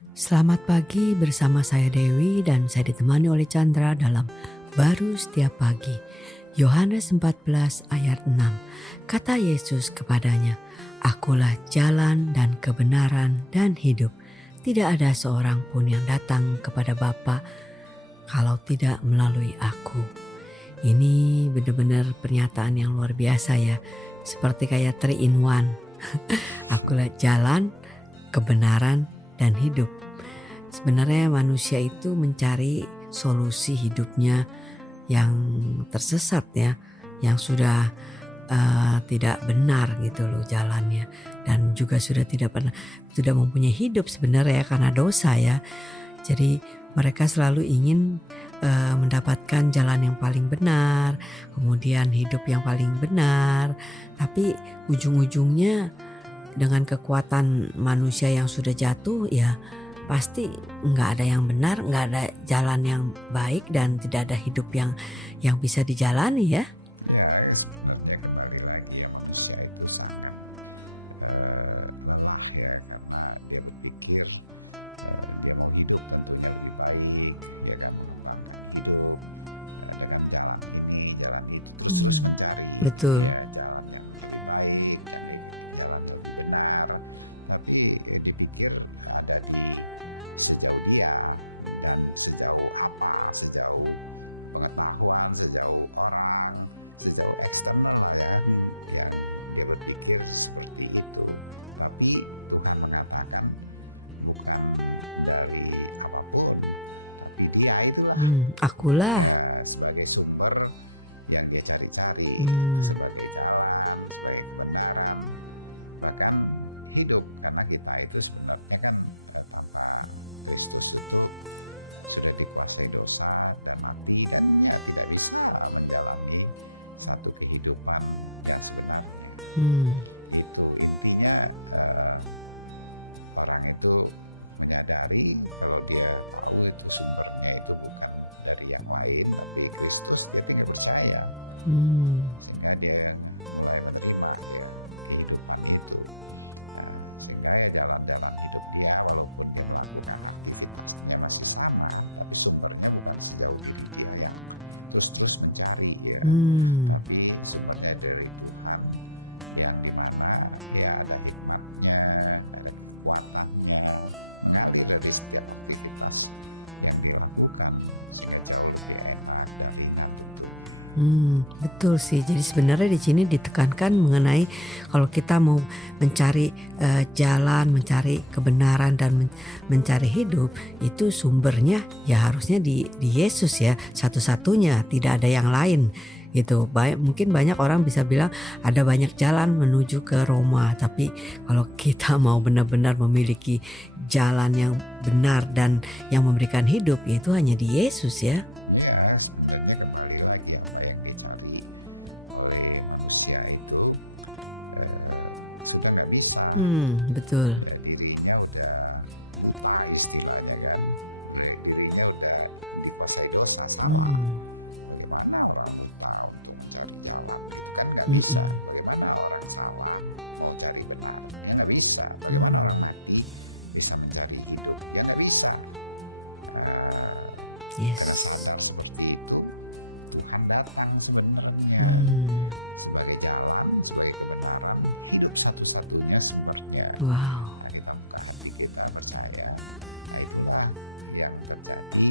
Selamat pagi bersama saya Dewi dan saya ditemani oleh Chandra dalam Baru Setiap Pagi. Yohanes 14 ayat 6. Kata Yesus kepadanya, "Akulah jalan dan kebenaran dan hidup. Tidak ada seorang pun yang datang kepada Bapa kalau tidak melalui aku." Ini benar-benar pernyataan yang luar biasa ya. Seperti kayak 3 in 1. Akulah jalan, kebenaran, dan hidup. Sebenarnya manusia itu mencari solusi hidupnya yang tersesat ya, yang sudah tidak benar gitu loh jalannya, dan juga sudah mempunyai hidup sebenarnya karena dosa ya. Jadi mereka selalu ingin mendapatkan jalan yang paling benar, kemudian hidup yang paling benar, tapi ujung-ujungnya dengan kekuatan manusia yang sudah jatuh ya pasti nggak ada yang benar, nggak ada jalan yang baik dan tidak ada hidup yang bisa dijalani ya. Hmm, betul. Sejauh orang, sejauh eksternal yang dia berpikir seperti itu, tapi Tuhan mengatakan bukan dari apapun, tapi dia itulah Akulah. sebagai sumber yang dia cari-cari, Hmm, sebagai jalan, sebagai kebenaran, bahkan hidup, karena kita itu sebenarnya kan lantaran Kristus itu sudah dikuasai dosa dan mati dan tidak bisa menjalani satu kehidupan yang sebenarnya. hmm, Itu intinya, orang itu menyadari kalau dia tahu itu sumbernya itu bukan dari yang lain tapi Kristus, dia tinggal percaya hmm, sehingga dia mulai menerima kehidupan itu, sehingga ya dalam hidup dia walaupun aktivitasnya masih sama tapi sumbernya bukan sejauh pikirnya, terus mencari ya, hmm. tapi sumbernya dari Tuhan yang dimana dia ada hikmatnya, ada kekuatannya, mengalir dari setiap aktivitas yang dia lakukan supaya tahu dia memang dari Tuhan. Betul sih. Jadi sebenarnya di sini ditekankan mengenai kalau kita mau mencari jalan, mencari kebenaran dan mencari hidup, itu sumbernya ya harusnya di Yesus ya, satu-satunya, tidak ada yang lain gitu. Mungkin banyak orang bisa bilang ada banyak jalan menuju ke Roma, tapi kalau kita mau benar-benar memiliki jalan yang benar dan yang memberikan hidup, itu hanya di Yesus ya. Ya, sebenarnya kembali lagi apa yang dicari oleh manusia itu sudah nggak bisa. Betul. Dirinya udah apa istilahnya kan, dirinya udah dikuasai dosa sekarang. Hmm, Bagaimana orang benar mencari jalan? Kan nggak bisa. mm-mm. Bagaimana orang salah mau cari benar? Ya nggak bisa. Bagaimana Hmm, orang mati bisa mencari hidup? Ya nggak bisa. Pada yes. saat seperti itu Tuhan datang sebenarnya Hmm, sebagai jalan, sebagai kebenaran, hidup satu-satunya sumbernya. wow. Nah, kita bukan lagi kita percaya, nah itulah yang terjadi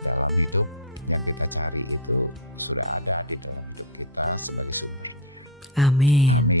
dalam hidup yang kita cari itu sudah ada di dalam hidup kita sebagai sumber. Amin.